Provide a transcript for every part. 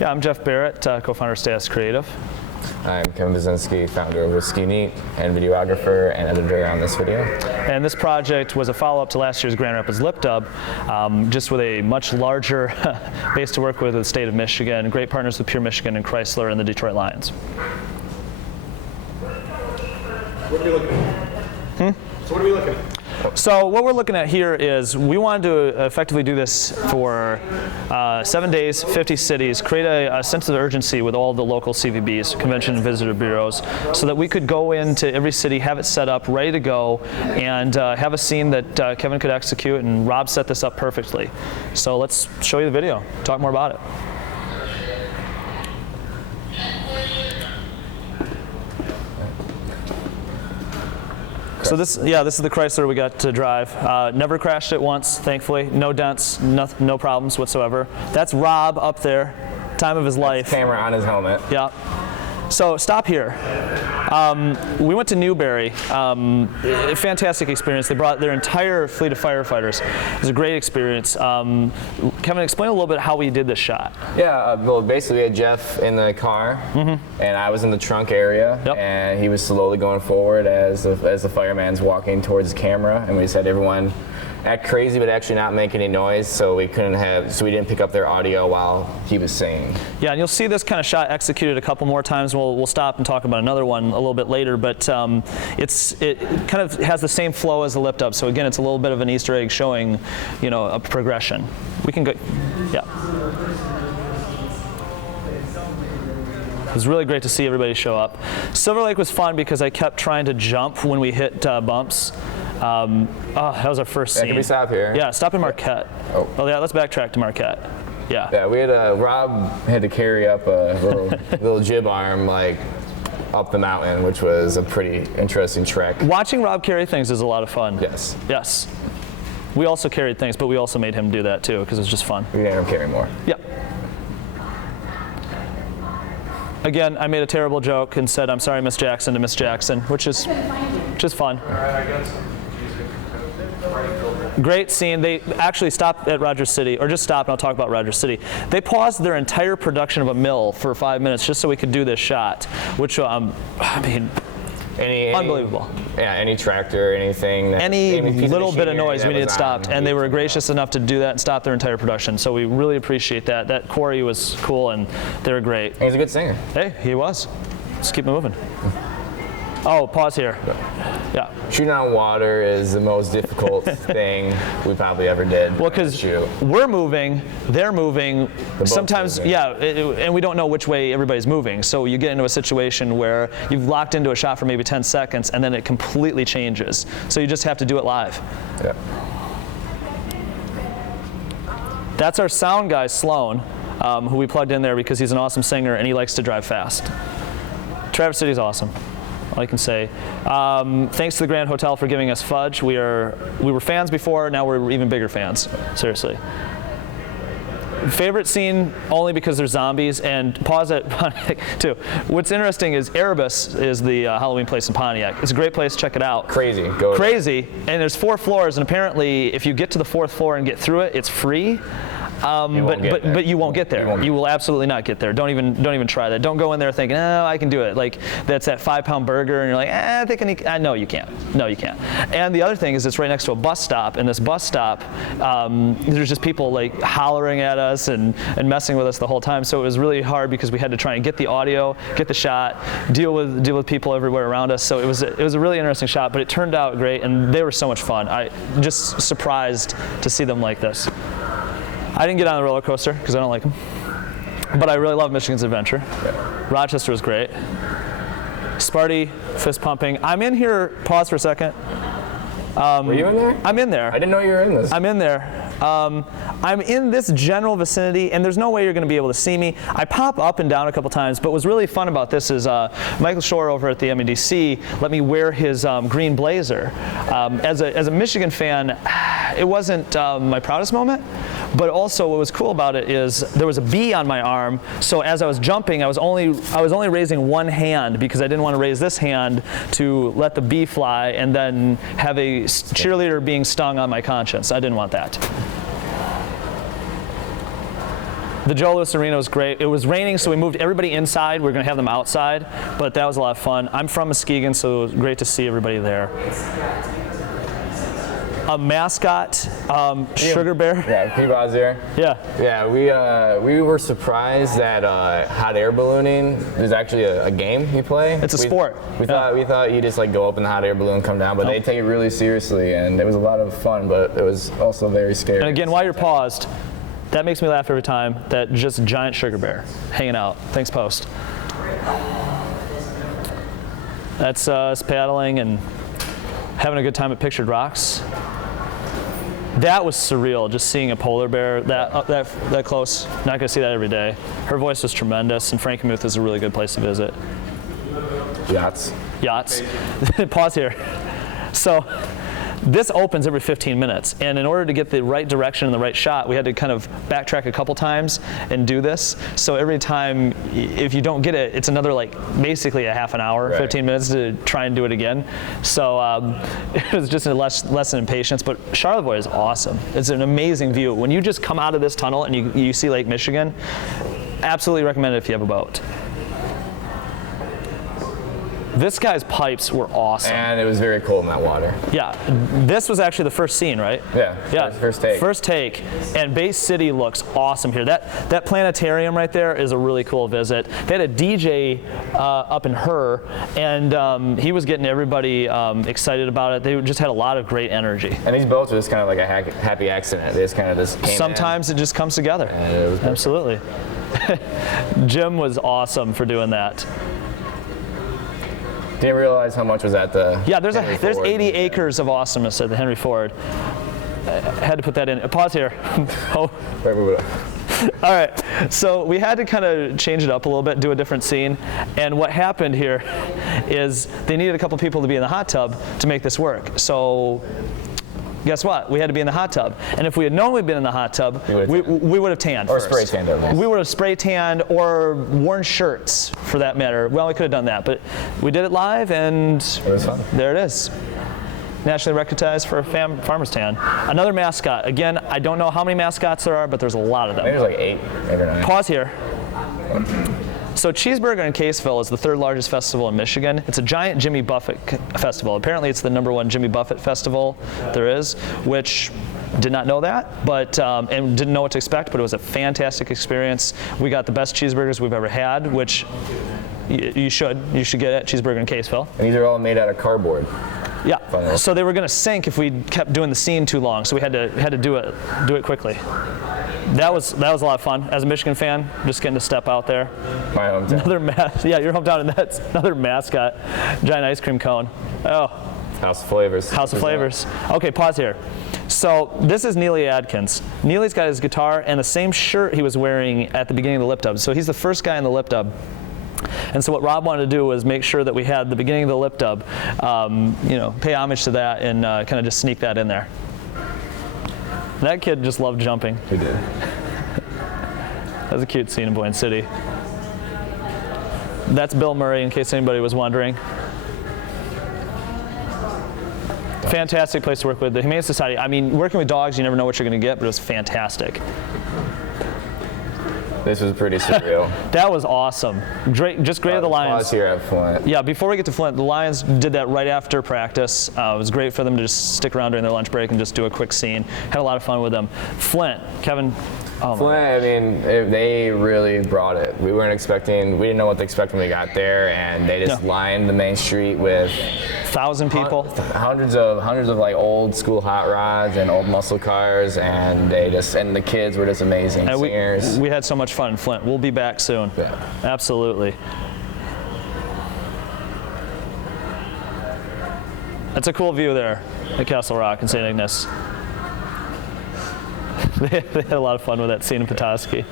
Yeah, I'm Jeff Barrett, co-founder of StatusCreative. I'm Kevin Bazinski, founder of Whiskey Neat and videographer and editor on this video. And this project was a follow-up to last year's Grand Rapids Lip Dub, just with a much larger base to work with the state of Michigan. Great partners with Pure Michigan and Chrysler and the Detroit Lions. What are we looking at? So what are we looking at? So what we're looking at here is we wanted to effectively do this for 7 days, 50 cities, create a sense of urgency with all the local CVBs, Convention and Visitor Bureaus, so that we could go into every city, have it set up, ready to go, and have a scene that Kevin could execute, and Rob set this up perfectly. So let's show you the video, talk more about it. So this is the Chrysler we got to drive. Never crashed it once, thankfully. No dents, no problems whatsoever. That's Rob up there, time of his life. Camera on his helmet. Yeah. So stop here. We went to Newberry. A fantastic experience. They brought their entire fleet of firefighters. It was a great experience. Kevin, explain a little bit how we did this shot. Yeah, well, basically we had Jeff in the car, and I was in the trunk area, and he was slowly going forward as the fireman's walking towards the camera, and we just had everyone act crazy but actually not make any noise, so we didn't pick up their audio while he was singing. Yeah, and you'll see this kind of shot executed a couple more times. We'll stop and talk about another one a little bit later, but it kind of has the same flow as the lip dub. So again, it's a little bit of an Easter egg showing, you know, a progression. We can go, yeah. It was really great to see everybody show up. Silver Lake was fun because I kept trying to jump when we hit bumps. That was our first scene. Can we stop here? Yeah, stop in Marquette. Oh yeah, let's backtrack to Marquette. Yeah. Yeah, we had Rob had to carry up a little jib arm like up the mountain, which was a pretty interesting trek. Watching Rob carry things is a lot of fun. Yes. Yes. We also carried things, but we also made him do that too because it was just fun. We made him carry more. Yep. Again, I made a terrible joke and said, "I'm sorry, Miss Jackson," to Miss Jackson, which is fun. All right, I guess. Great scene. They actually stopped at Rogers City, or just stopped, and I'll talk about Rogers City. They paused their entire production of a mill for 5 minutes just so we could do this shot, which, I mean, unbelievable. Yeah, any tractor, anything. Any little bit of noise we needed stopped, and they were gracious enough to do that and stop their entire production. So we really appreciate that. That Corey was cool, and they were great. He's a good singer. Hey, he was. Let's keep moving. Oh, pause here. Yeah. Shooting on water is the most difficult thing we probably ever did. Well, because we're moving, they're moving. Sometimes, moving. Yeah, and we don't know which way everybody's moving. So you get into a situation where you've locked into a shot for maybe 10 seconds, and then it completely changes. So you just have to do it live. Yeah. That's our sound guy, Sloan, who we plugged in there because he's an awesome singer and he likes to drive fast. Traverse City's awesome. All I can say. Thanks to the Grand Hotel for giving us fudge. We were fans before, now we're even bigger fans. Seriously. Favorite scene only because there's zombies, and pause it too. What's interesting is Erebus is the Halloween place in Pontiac. It's a great place, check it out. Crazy. Crazy. And there's 4 floors, and apparently if you get to the 4th floor and get through it, it's free. But you won't get there. You will absolutely not get there. Don't even try that. Don't go in there thinking, oh, I can do it. Like that's that 5-pound burger, and you're like, I think no, you can't. No, you can't. And the other thing is, it's right next to a bus stop, and this bus stop, there's just people like hollering at us and messing with us the whole time. So it was really hard because we had to try and get the audio, get the shot, deal with people everywhere around us. So it was a really interesting shot, but it turned out great, and they were so much fun. I just surprised to see them like this. I didn't get on the roller coaster because I don't like them, but I really love Michigan's Adventure. Yeah. Rochester was great. Sparty, fist pumping. I'm in here, pause for a second. Were you in there? I'm in there. I didn't know you were in this. I'm in there. I'm in this general vicinity, and there's no way you're going to be able to see me. I pop up and down a couple times, but what's really fun about this is Michael Shore over at the MEDC let me wear his green blazer. As a Michigan fan, it wasn't my proudest moment, but also what was cool about it is there was a bee on my arm, so as I was jumping, I was only raising one hand because I didn't want to raise this hand to let the bee fly and then have a cheerleader being stung on my conscience. I didn't want that. The Joe Louis Arena was great. It was raining, so we moved everybody inside. We were going to have them outside, but that was a lot of fun. I'm from Muskegon, so it was great to see everybody there. A mascot, Sugar Bear. Yeah, P-Boz here. Yeah. Yeah, we were surprised that hot air ballooning is actually a game you play. It's a sport. We thought you just like go up in the hot air balloon, come down, but they take it really seriously, and it was a lot of fun, but it was also very scary. And again, while you're paused, that makes me laugh every time. That just giant Sugar Bear hanging out. Thanks, Post. That's us paddling and having a good time at Pictured Rocks. That was surreal, just seeing a polar bear that close. Not gonna see that every day. Her voice was tremendous, and Frankenmuth is a really good place to visit. Yachts. Pause here. So this opens every 15 minutes, and in order to get the right direction and the right shot, we had to kind of backtrack a couple times and do this. So every time, if you don't get it, it's another like basically a half an hour, right. 15 minutes to try and do it again. So it was just a lesson in patience, but Charlevoix is awesome. It's an amazing view. When you just come out of this tunnel and you see Lake Michigan, absolutely recommend it if you have a boat. This guy's pipes were awesome. And it was very cold in that water. Yeah, this was actually the first scene, right? Yeah. First take. First take, and Bay City looks awesome here. That planetarium right there is a really cool visit. They had a DJ up in Her, and he was getting everybody excited about it. They just had a lot of great energy. And these boats are just kind of like a happy accident. They just kind of just came Sometimes in. It just comes together. And it was absolutely. Jim was awesome for doing that. Didn't realize how much was at the there's 80 acres of awesomeness at the Henry Ford. I had to put that in. Pause here. Oh. All right, so we had to kind of change it up a little bit, do a different scene, and what happened here is they needed a couple people to be in the hot tub to make this work. So guess what? We had to be in the hot tub. And if we had known we'd been in the hot tub, we would have tanned or first. spray tanned at least. We would have spray tanned or worn shirts for that matter. Well, we could have done that, but we did it live, and it was fun. There it is. Nationally recognized for a farmer's tan. Another mascot. Again, I don't know how many mascots there are, but there's a lot of them. I think there's like 8 or 9. Pause here. So Cheeseburger in Caseville is the 3rd largest festival in Michigan. It's a giant Jimmy Buffett festival. Apparently it's the #1 Jimmy Buffett festival there is, which did not know that, but and didn't know what to expect, but it was a fantastic experience. We got the best cheeseburgers we've ever had, which you should get at Cheeseburger in Caseville. And these are all made out of cardboard. Yeah. So they were going to sink if we kept doing the scene too long, so we had to do it quickly. That was a lot of fun. As a Michigan fan, just getting to step out there. My hometown. Yeah, your hometown, and that's another mascot, giant ice cream cone. Oh. House of Flavors. House of Flavors. Okay, pause here. So this is Neely Adkins. Neely's got his guitar and the same shirt he was wearing at the beginning of the lip dub. So he's the first guy in the lip dub. And so what Rob wanted to do was make sure that we had the beginning of the lip dub, pay homage to that and kind of just sneak that in there. That kid just loved jumping. He did. That was a cute scene in Boyne City. That's Bill Murray, in case anybody was wondering. Fantastic place to work with. The Humane Society, I mean, working with dogs, you never know what you're going to get, but it was fantastic. This was pretty surreal. That was awesome. Just great of the Lions. Pause here at Flint. Yeah, before we get to Flint, the Lions did that right after practice. It was great for them to just stick around during their lunch break and just do a quick scene. Had a lot of fun with them. Flint, Kevin. Oh Flint, I mean, they really brought it. We didn't know what to expect when we got there, and they just lined the main street with 1,000 people, hundreds of like old school hot rods and old muscle cars, and the kids were just amazing singers. We had so much fun in Flint. We'll be back soon. Yeah. Absolutely. That's a cool view there at Castle Rock in St. Ignace. They had a lot of fun with that scene in Petoskey.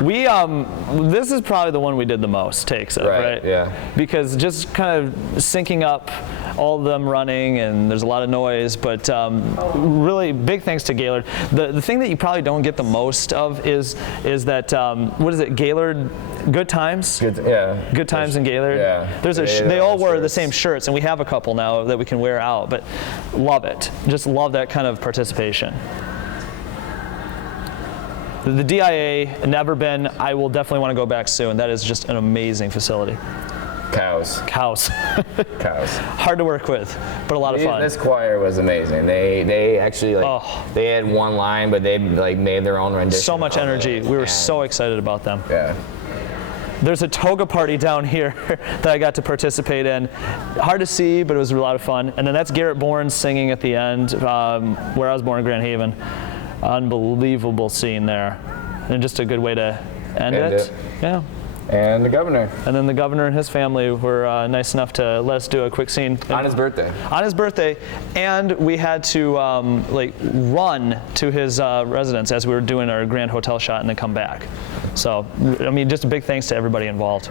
This is probably the one we did the most takes of, right? Yeah. Because just kind of syncing up all of them running, and there's a lot of noise, but really big thanks to Gaylord. The thing that you probably don't get the most of is that, what is it, Gaylord, Good Times? Good Times in Gaylord. Yeah. They all wear the same shirts, and we have a couple now that we can wear out, but love it. Just love that kind of participation. The DIA, never been. I will definitely want to go back soon. That is just an amazing facility. Cows. Cows. Cows. Hard to work with, but a lot of fun. This choir was amazing. They actually they had one line, but they made their own rendition. So much energy. We were so excited about them. Yeah. There's a toga party down here that I got to participate in. Hard to see, but it was a lot of fun. And then that's Garrett Bourne singing at the end, where I was born in Grand Haven. Unbelievable scene there, and just a good way to end it. Yeah. And the governor. And then the governor and his family were nice enough to let us do a quick scene. On his birthday. On his birthday, and we had to run to his residence as we were doing our grand hotel shot and then come back. So, I mean, just a big thanks to everybody involved.